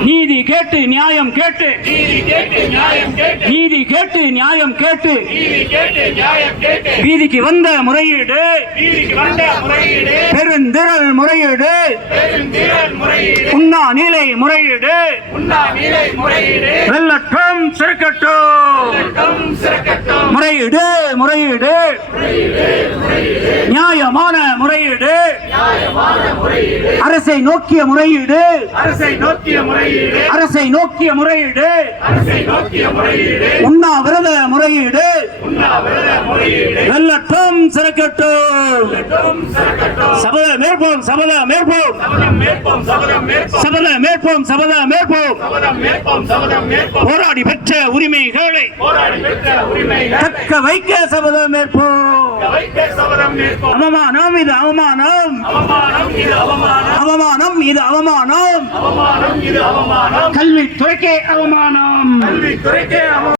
நீதி கேட்டு நியாயம் கேட்டு நீதி கேட்டு நியாயம் கேட்டு வீதிக்கு வந்த முறையீடு பெருந்திரள் முறையீடு உண்ணா நிலை முறையீடு வெல்லட்டும் சிறக்கட்டும் முறையீடு முறையீடு நியாயமான முறையீடு அரசை நோக்கிய முறையீடு அரசை நோக்கிய முறையீடு உண்ணாவிரத முறையீடு வெல்லட்டும் சிறக்கட்டும் சபத மேற்போம் சபத மேற்போம் சபத மேற்போம் சபத மேற்போம் போராடி பெற்ற உரிமைகளை தக்க வைக்க சபதம் மேற்போம் அவமானம் இது அவமானம் அவமானம் இது அவமானம் கல்வித்துறைக்கே அவமானம்